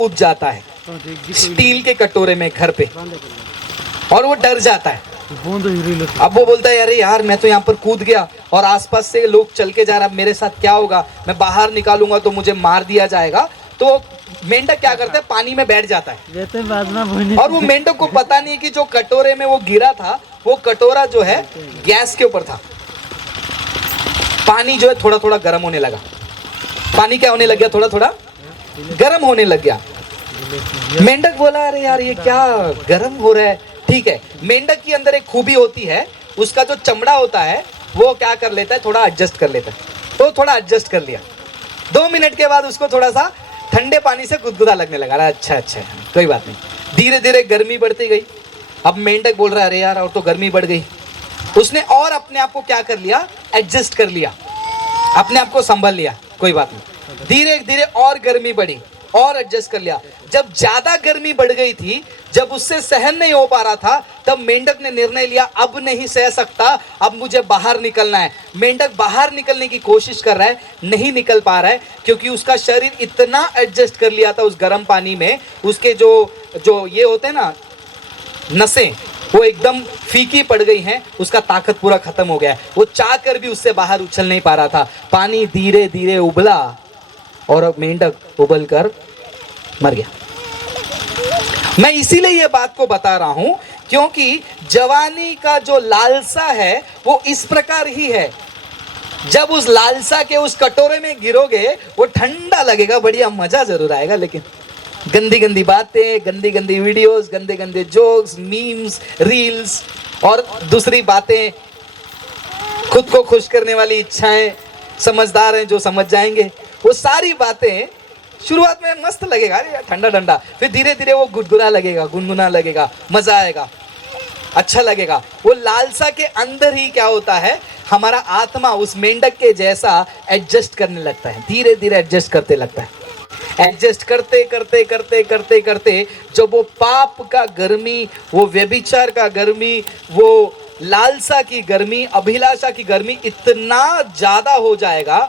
कूद जाता है स्टील के कटोरे में घर पे और वो डर जाता है। अब वो बोलता है अरे यार मैं तो यहाँ पर कूद गया और आसपास से लोग चल के जा रहा, मेरे साथ क्या होगा, मैं बाहर निकालूंगा तो मुझे मार दिया जाएगा। तो मेंढक क्या करता है, पानी में बैठ जाता है। और वो मेंढक को पता नहीं कि जो कटोरे में वो गिरा था वो कटोरा जो है गैस के ऊपर था। पानी जो है थोड़ा थोड़ा गर्म होने लगा। पानी क्या होने लग गया, थोड़ा थोड़ा गर्म होने लग गया। मेंढक बोला अरे यार ये क्या गर्म हो रहा है। ठीक है, मेंढक के अंदर एक खूबी होती है, उसका जो चमड़ा होता है वो क्या कर लेता है, थोड़ा एडजस्ट कर लेता है। तो थोड़ा एडजस्ट कर लिया। 2 मिनट के बाद उसको थोड़ा सा ठंडे पानी से गुदगुदा लगने लगा। अच्छा अच्छा कोई बात नहीं। धीरे धीरे गर्मी बढ़ती गई। अब मेंढक बोल रहा है अरे यार और तो गर्मी बढ़ गई। उसने और अपने आप को क्या कर लिया, एडजस्ट कर लिया, अपने आप को संभल लिया। कोई बात नहीं, धीरे धीरे और गर्मी बढ़ी और एडजस्ट कर लिया। जब ज्यादा गर्मी बढ़ गई थी, जब उससे सहन नहीं हो पा रहा था, तब मेंढक ने निर्णय लिया अब नहीं सह सकता, अब मुझे बाहर निकलना है। मेंढक बाहर निकलने की कोशिश कर रहा है, नहीं निकल पा रहा है क्योंकि उसका शरीर इतना एडजस्ट कर लिया था उस गर्म पानी में। उसके जो ये होते हैं ना नसें, वो एकदम फीकी पड़ गई हैं, उसका ताकत पूरा खत्म हो गया है। वो चाह कर भी उससे बाहर उछल नहीं पा रहा था। पानी धीरे धीरे उबला और अब मेंढक उबल कर मर गया। मैं इसीलिए ये बात को बता रहा हूं क्योंकि जवानी का जो लालसा है वो इस प्रकार ही है। जब उस लालसा के उस कटोरे में गिरोगे वो ठंडा लगेगा, बढ़िया मजा जरूर आएगा, लेकिन गंदी गंदी बातें, गंदी गंदी वीडियोस, गंदे गंदे जोक्स, मीम्स, रील्स और दूसरी बातें, खुद को खुश करने वाली इच्छाएं, समझदार हैं जो समझ जाएंगे, वो सारी बातें शुरुआत में मस्त लगेगा, अरे ठंडा ठंडा, फिर धीरे धीरे वो गुदगुदा लगेगा, गुनगुना लगेगा, मजा आएगा, अच्छा लगेगा। वो लालसा के अंदर ही क्या होता है, हमारा आत्मा उस मेंढक के जैसा एडजस्ट करने लगता है, धीरे धीरे एडजस्ट करते लगता है। एडजस्ट करते करते करते करते करते जब वो पाप का गर्मी, वो व्यभिचार का गर्मी, वो लालसा की गर्मी, अभिलाषा की गर्मी इतना ज्यादा हो जाएगा,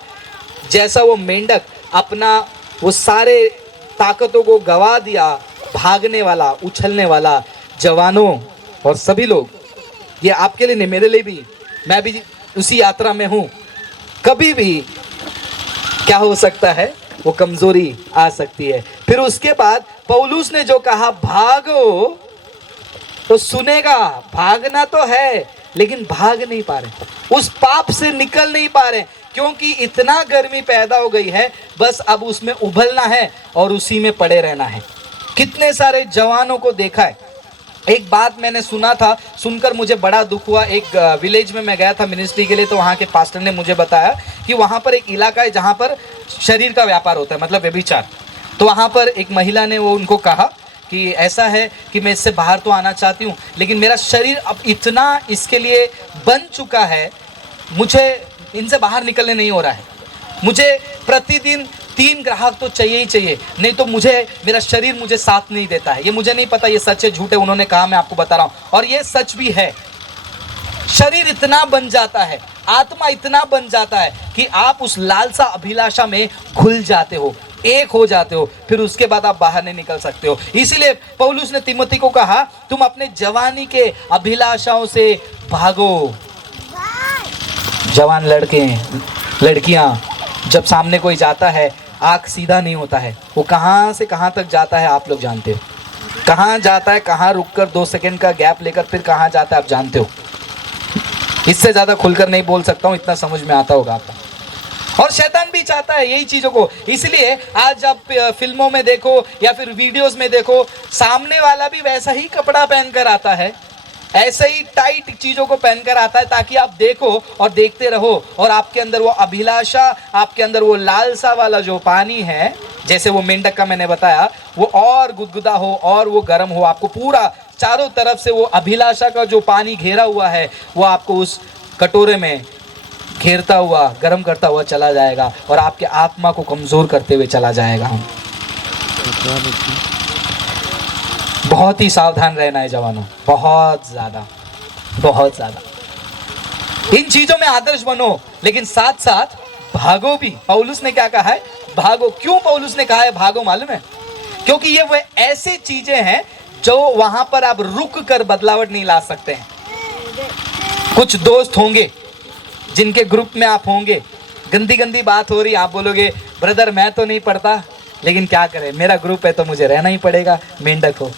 जैसा वो मेंढक अपना वो सारे ताकतों को गवा दिया, भागने वाला, उछलने वाला, जवानों और सभी लोग, ये आपके लिए नहीं मेरे लिए भी, मैं भी उसी यात्रा में हूं। कभी भी क्या हो सकता है, वो कमजोरी आ सकती है। फिर उसके बाद पौलुस ने जो कहा भागो, तो सुनेगा, भागना तो है लेकिन भाग नहीं पा रहे, उस पाप से निकल नहीं पा रहे क्योंकि इतना गर्मी पैदा हो गई है, बस अब उसमें उबलना है और उसी में पड़े रहना है। कितने सारे जवानों को देखा है। एक बात मैंने सुना था, सुनकर मुझे बड़ा दुख हुआ। एक विलेज में मैं गया था मिनिस्ट्री के लिए, तो वहाँ के पास्टर ने मुझे बताया कि वहाँ पर एक इलाका है जहाँ पर शरीर का व्यापार होता है, मतलब व्यभिचार। तो वहाँ पर एक महिला ने वो उनको कहा कि ऐसा है कि मैं इससे बाहर तो आना चाहती हूँ, लेकिन मेरा शरीर अब इतना इसके लिए बन चुका है, मुझे इनसे बाहर निकलने नहीं हो रहा है। मुझे प्रतिदिन 3 ग्राहक तो चाहिए ही चाहिए, नहीं तो मेरा शरीर मुझे साथ नहीं देता है। ये मुझे नहीं पता ये सच है झूठ है, उन्होंने कहा, मैं आपको बता रहा हूँ, और ये सच भी है। शरीर इतना बन जाता है, आत्मा इतना बन जाता है कि आप उस लालसा अभिलाषा में घुल जाते हो, एक हो जाते हो, फिर उसके बाद आप बाहर नहीं निकल सकते हो। इसीलिए पौलुस ने तिमोथी को कहा तुम अपने जवानी के अभिलाषाओं से भागो। जवान लड़के लड़कियां, जब सामने कोई जाता है आंख सीधा नहीं होता है, वो कहाँ से कहाँ तक जाता है आप लोग जानते हो, कहाँ जाता है, कहाँ रुककर 2 सेकंड का गैप लेकर फिर कहाँ जाता है आप जानते हो। इससे ज्यादा खुलकर नहीं बोल सकता हूँ, इतना समझ में आता होगा आपको। और शैतान भी चाहता है यही चीजों को, इसलिए आज आप फिल्मों में देखो या फिर वीडियोस में देखो, सामने वाला भी वैसा ही कपड़ा पहनकर आता है, ऐसे ही टाइट चीजों को पहनकर आता है ताकि आप देखो और देखते रहो, और आपके अंदर वो अभिलाषा, आपके अंदर वो लालसा वाला जो पानी है, जैसे वो मेंढक का मैंने बताया, वो और गुदगुदा हो और वो गर्म हो, आपको पूरा चारों तरफ से वो अभिलाषा का जो पानी घेरा हुआ है वो आपको उस कटोरे में घेरता हुआ, गर्म करता हुआ चला जाएगा और आपके आत्मा को कमजोर करते हुए चला जाएगा। बहुत ही सावधान रहना है जवानों, बहुत ज्यादा, बहुत ज्यादा। इन चीजों में आदर्श बनो, लेकिन साथ साथ भागो भी। पौलुस ने क्या कहा है, भागो। क्यों पौलुस ने कहा है भागो मालूम है? क्योंकि ये वो ऐसी चीजें हैं जो वहां पर आप रुक कर बदलावट नहीं ला सकते हैं। कुछ दोस्त होंगे जिनके ग्रुप में आप होंगे, गंदी गंदी बात हो रही, आप बोलोगे ब्रदर मैं तो नहीं पढ़ता लेकिन क्या करें, मेरा ग्रुप है तो मुझे रहना ही पड़ेगा, मेंढक हो।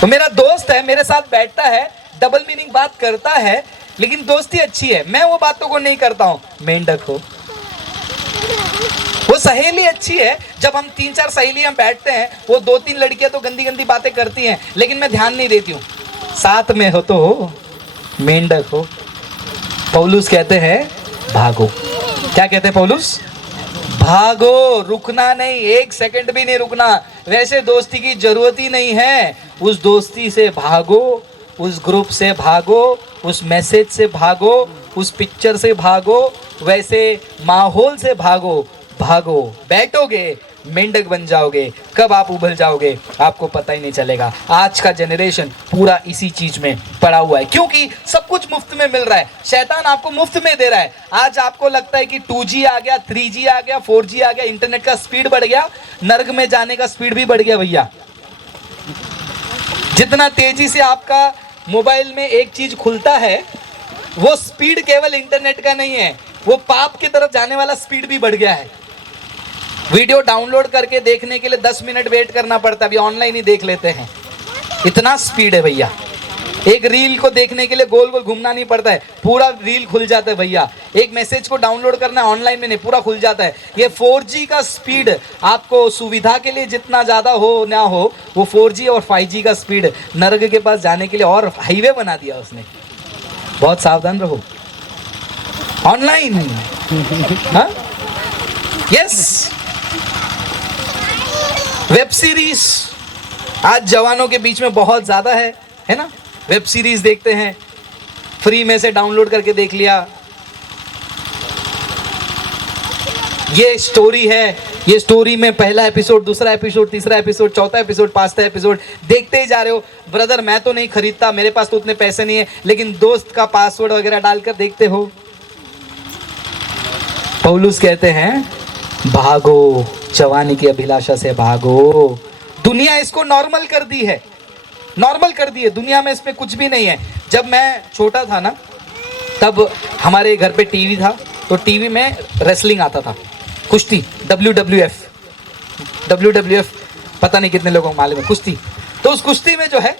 तो मेरा दोस्त है, मेरे साथ बैठता है, डबल मीनिंग बात करता है, लेकिन दोस्ती अच्छी है, मैं वो बातों को नहीं करता हूं, मेंढक हो। वो सहेली अच्छी है, जब हम 3-4 सहेलियां बैठते हैं, वो 2-3 लड़कियां तो गंदी गंदी बातें करती हैं, लेकिन मैं ध्यान नहीं देती हूं, साथ में हो तो हो, मेंढक हो। पौलुस कहते हैं भागो। क्या कहते हैं पौलुस? भागो, रुकना नहीं, 1 सेकंड भी नहीं रुकना। वैसे दोस्ती की जरूरत ही नहीं है, उस दोस्ती से भागो, उस ग्रुप से भागो, उस मैसेज से भागो, उस पिक्चर से भागो, वैसे माहौल से भागो। भागो, बैठोगे मेंढक बन जाओगे, कब आप उबल जाओगे आपको पता ही नहीं चलेगा। आज का जनरेशन पूरा इसी चीज में पड़ा हुआ है, क्योंकि सब कुछ मुफ्त में मिल रहा है, शैतान आपको मुफ्त में दे रहा है। आज आपको लगता है कि 2G आ गया, 3G आ गया, 4G आ गया, इंटरनेट का स्पीड बढ़ गया, नर्क में जाने का स्पीड भी बढ़ गया भैया। जितना तेजी से आपका मोबाइल में एक चीज खुलता है, वो स्पीड केवल इंटरनेट का नहीं है, वो पाप की तरफ जाने वाला स्पीड भी बढ़ गया है। वीडियो डाउनलोड करके देखने के लिए 10 मिनट वेट करना पड़ता है, अभी ऑनलाइन ही देख लेते हैं, इतना स्पीड है भैया। एक रील को देखने के लिए गोल गोल घूमना नहीं पड़ता है, पूरा रील खुल जाता है भैया। एक मैसेज को डाउनलोड करना है ऑनलाइन में नहीं, पूरा खुल जाता है। ये 4G का स्पीड आपको सुविधा के लिए जितना ज़्यादा हो ना हो, वो 4G और 5G का स्पीड नर्क के पास जाने के लिए और हाईवे बना दिया उसने। बहुत सावधान रहो ऑनलाइन। हाँ, यस, वेब सीरीज आज जवानों के बीच में बहुत ज्यादा है ना। वेब सीरीज देखते हैं, फ्री में से डाउनलोड करके देख लिया, ये स्टोरी है, ये स्टोरी में पहला एपिसोड, दूसरा एपिसोड, तीसरा एपिसोड, चौथा एपिसोड, 5वां एपिसोड देखते ही जा रहे हो। ब्रदर मैं तो नहीं खरीदता, मेरे पास तो उतने पैसे नहीं है, लेकिन दोस्त का पासवर्ड वगैरह डालकर देखते हो। पौलुस कहते हैं भागो, जवानी की अभिलाषा से भागो। दुनिया इसको नॉर्मल कर दी है, नॉर्मल कर दी है दुनिया में, इसमें कुछ भी नहीं है। जब मैं छोटा था ना, तब हमारे घर पे टीवी था, तो टीवी में रेसलिंग आता था, कुश्ती, WWF पता नहीं कितने लोगों को मालूम है, कुश्ती। तो उस कुश्ती में जो है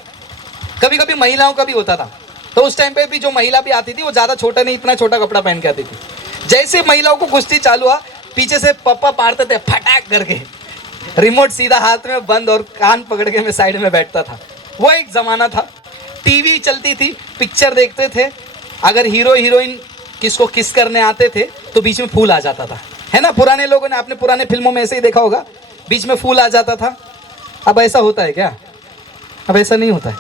कभी कभी महिलाओं का भी होता था, तो उस टाइम पे भी जो महिला भी आती थी वो ज़्यादा छोटा नहीं, इतना छोटा कपड़ा पहन के आती थी। जैसे महिलाओं को कुश्ती चालू हुआ, पीछे से पप्पा मारते थे फटाक करके, रिमोट सीधा हाथ में बंद और कान पकड़ के मैं साइड में बैठता था। वो एक ज़माना था, टीवी चलती थी, पिक्चर देखते थे, अगर हीरो हीरोइन किसको किस करने आते थे तो बीच में फूल आ जाता था, है ना। पुराने लोगों ने, आपने पुराने फिल्मों में ऐसे ही देखा होगा, बीच में फूल आ जाता था। अब ऐसा होता है क्या? अब ऐसा नहीं होता है,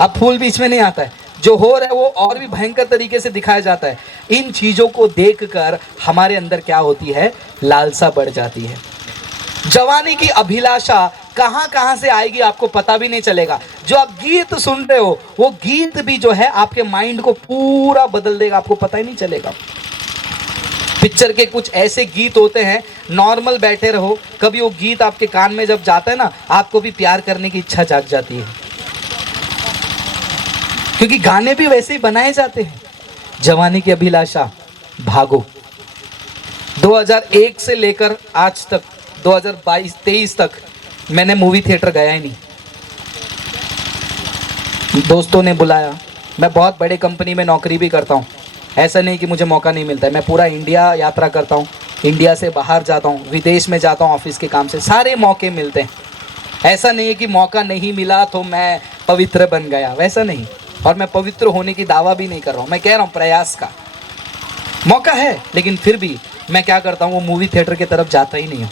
अब फूल बीच में नहीं आता है, जो हो रहा है वो और भी भयंकर तरीके से दिखाया जाता है। इन चीज़ों को देखकर हमारे अंदर क्या होती है? लालसा बढ़ जाती है। जवानी की अभिलाषा कहाँ कहाँ से आएगी आपको पता भी नहीं चलेगा। जो आप गीत सुन रहे हो, वो गीत भी जो है आपके माइंड को पूरा बदल देगा, आपको पता ही नहीं चलेगा। पिक्चर के कुछ ऐसे गीत होते हैं, नॉर्मल बैठे रहो, कभी वो गीत आपके कान में जब जाता है ना, आपको भी प्यार करने की इच्छा जाग जाती है, क्योंकि गाने भी वैसे ही बनाए जाते हैं। जवानी की अभिलाषा, भागो। 2001 से लेकर आज तक 2022-23 तक मैंने मूवी थिएटर गया ही नहीं। दोस्तों ने बुलाया, मैं बहुत बड़े कंपनी में नौकरी भी करता हूँ, ऐसा नहीं कि मुझे मौका नहीं मिलता है। मैं पूरा इंडिया यात्रा करता हूँ, इंडिया से बाहर जाता हूँ, विदेश में जाता हूँ ऑफिस के काम से, सारे मौके मिलते हैं। ऐसा नहीं है कि मौका नहीं मिला तो मैं पवित्र बन गया, वैसा नहीं। और मैं पवित्र होने की दावा भी नहीं कर रहा हूँ, मैं कह रहा हूँ प्रयास का मौका है, लेकिन फिर भी मैं क्या करता हूँ, वो मूवी थिएटर की तरफ जाता ही नहीं हूँ।